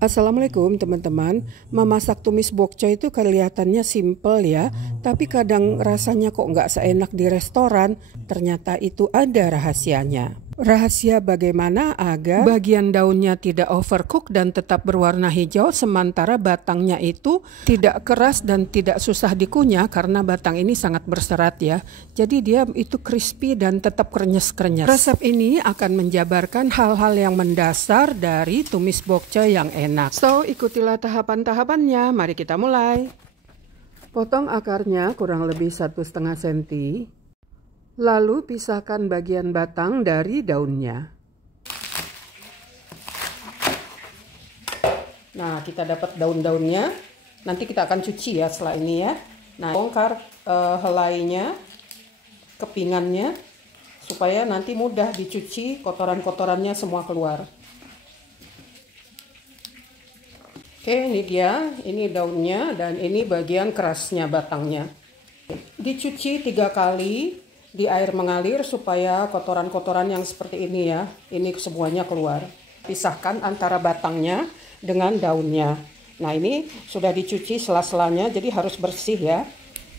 Assalamualaikum teman-teman. Memasak tumis bokcoy itu kelihatannya simple ya, tapi kadang rasanya kok nggak seenak di restoran. Ternyata itu ada rahasianya. Rahasia bagaimana agar bagian daunnya tidak overcook dan tetap berwarna hijau, sementara batangnya itu tidak keras dan tidak susah dikunyah karena batang ini sangat berserat ya. Jadi dia itu crispy dan tetap krenyes-krenyes. Resep ini akan menjabarkan hal-hal yang mendasar dari tumis bokcoy yang enak. So, ikutilah tahapan-tahapannya. Mari kita mulai. Potong akarnya kurang lebih 1,5 cm. Lalu pisahkan bagian batang dari daunnya. Nah, kita dapat daun-daunnya. Nanti kita akan cuci ya setelah ini ya. Nah, bongkar helainya, kepingannya, supaya nanti mudah dicuci, kotoran-kotorannya semua keluar. Oke, ini dia, ini daunnya dan ini bagian kerasnya batangnya. Dicuci 3 kali di air mengalir supaya kotoran-kotoran yang seperti ini ya, ini semuanya keluar. Pisahkan antara batangnya dengan daunnya. Nah, ini sudah dicuci sela-selanya, jadi harus bersih ya.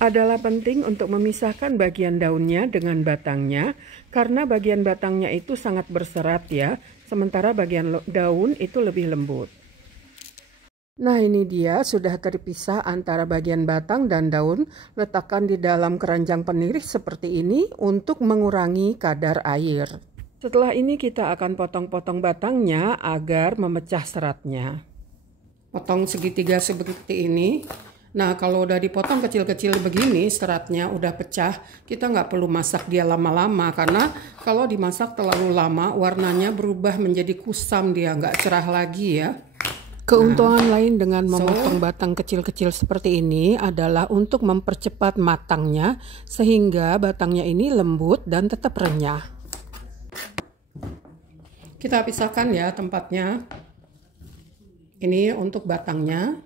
Adalah penting untuk memisahkan bagian daunnya dengan batangnya, karena bagian batangnya itu sangat berserat ya, sementara bagian daun itu lebih lembut. Nah, ini dia sudah terpisah antara bagian batang dan daun. Letakkan di dalam keranjang penirih seperti ini untuk mengurangi kadar air. Setelah ini kita akan potong-potong batangnya agar memecah seratnya. Potong segitiga seperti ini. Nah, kalau udah dipotong kecil-kecil begini, seratnya udah pecah, kita nggak perlu masak dia lama-lama, karena kalau dimasak terlalu lama warnanya berubah menjadi kusam, dia nggak cerah lagi ya. Keuntungan lain dengan memotong batang kecil-kecil seperti ini adalah untuk mempercepat matangnya, sehingga batangnya ini lembut dan tetap renyah. Kita pisahkan ya tempatnya. Ini untuk batangnya.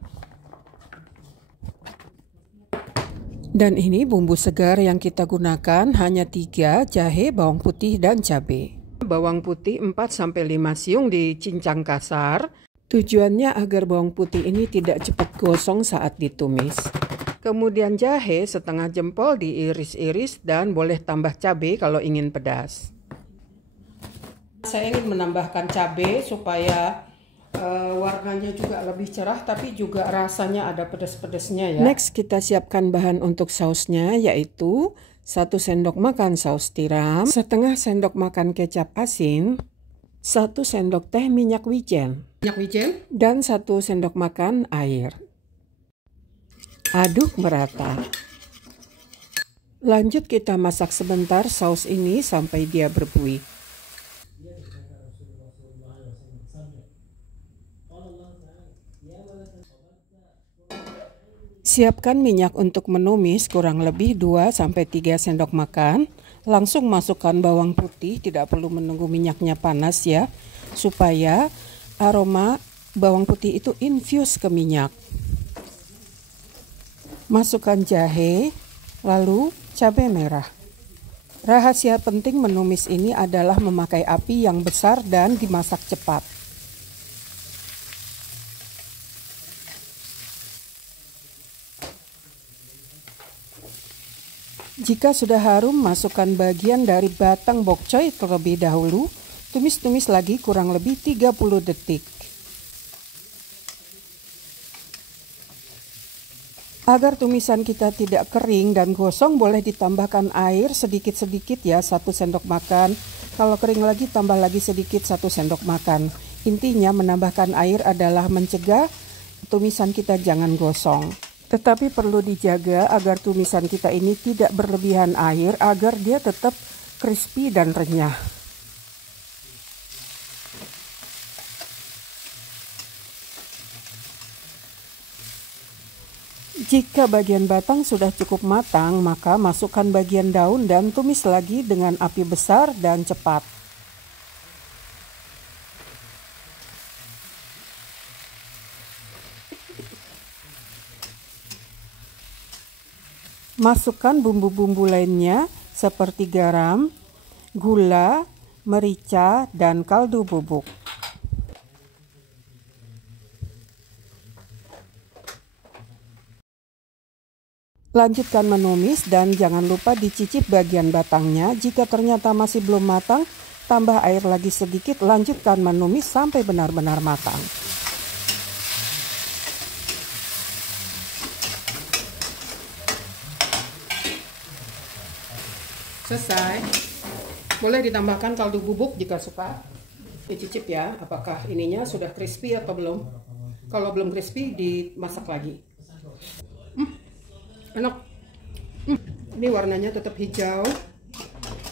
Dan ini bumbu segar yang kita gunakan hanya 3, jahe, bawang putih, dan cabai. Bawang putih 4-5 siung dicincang kasar. Tujuannya agar bawang putih ini tidak cepat gosong saat ditumis. Kemudian jahe setengah jempol diiris-iris dan boleh tambah cabai kalau ingin pedas. Saya ingin menambahkan cabai supaya warnanya juga lebih cerah, tapi juga rasanya ada pedas-pedasnya ya. Next, kita siapkan bahan untuk sausnya, yaitu 1 sendok makan saus tiram, setengah sendok makan kecap asin, 1 sendok teh minyak wijen, dan 1 sendok makan air. Aduk merata. Lanjut kita masak sebentar saus ini sampai dia berbuih. Siapkan minyak untuk menumis kurang lebih 2-3 sendok makan. Langsung masukkan bawang putih, tidak perlu menunggu minyaknya panas ya, supaya aroma bawang putih itu infus ke minyak. Masukkan jahe, lalu cabai merah. Rahasia penting menumis ini adalah memakai api yang besar dan dimasak cepat. Jika sudah harum, masukkan bagian dari batang bokcoy terlebih dahulu. Tumis-tumis lagi kurang lebih 30 detik. Agar tumisan kita tidak kering dan gosong, boleh ditambahkan air sedikit-sedikit ya, 1 sendok makan. Kalau kering lagi, tambah lagi sedikit 1 sendok makan. Intinya menambahkan air adalah mencegah tumisan kita jangan gosong. Tetapi perlu dijaga agar tumisan kita ini tidak berlebihan air, agar dia tetap crispy dan renyah. Jika bagian batang sudah cukup matang, maka masukkan bagian daun dan tumis lagi dengan api besar dan cepat. Masukkan bumbu-bumbu lainnya seperti garam, gula, merica, dan kaldu bubuk. Lanjutkan menumis dan jangan lupa dicicip bagian batangnya. Jika ternyata masih belum matang, tambah air lagi sedikit, lanjutkan menumis sampai benar-benar matang. Selesai. Boleh ditambahkan kaldu bubuk jika suka. Dicicip ya, apakah ininya sudah crispy atau belum. Kalau belum crispy, dimasak lagi. Enak. Ini warnanya tetap hijau.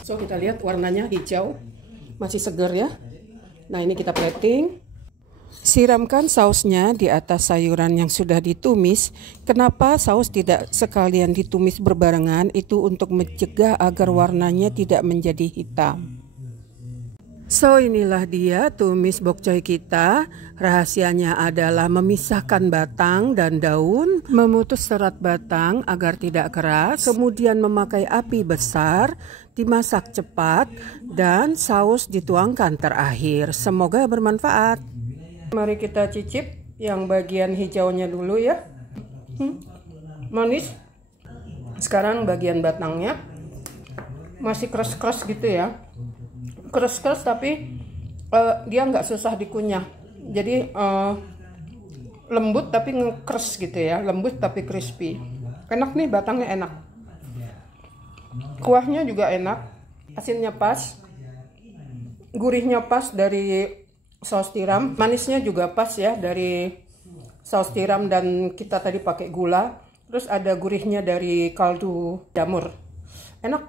So kita lihat warnanya hijau, masih segar ya. Nah ini kita plating. Siramkan sausnya di atas sayuran yang sudah ditumis. Kenapa saus tidak sekalian ditumis berbarengan? Itu untuk mencegah agar warnanya tidak menjadi hitam. So inilah dia tumis bokcoy kita. Rahasianya adalah memisahkan batang dan daun, memutus serat batang agar tidak keras, kemudian memakai api besar, dimasak cepat, dan saus dituangkan terakhir. Semoga bermanfaat. Mari kita cicip yang bagian hijaunya dulu ya. Manis. Sekarang bagian batangnya masih keras-keras gitu ya. Keras-keras tapi dia nggak susah dikunyah. Jadi lembut tapi ngekeras gitu ya. Lembut tapi crispy. Enak nih, batangnya enak. Kuahnya juga enak. Asinnya pas. Gurihnya pas dari saus tiram. Manisnya juga pas ya dari saus tiram dan kita tadi pakai gula. Terus ada gurihnya dari kaldu jamur. Enak.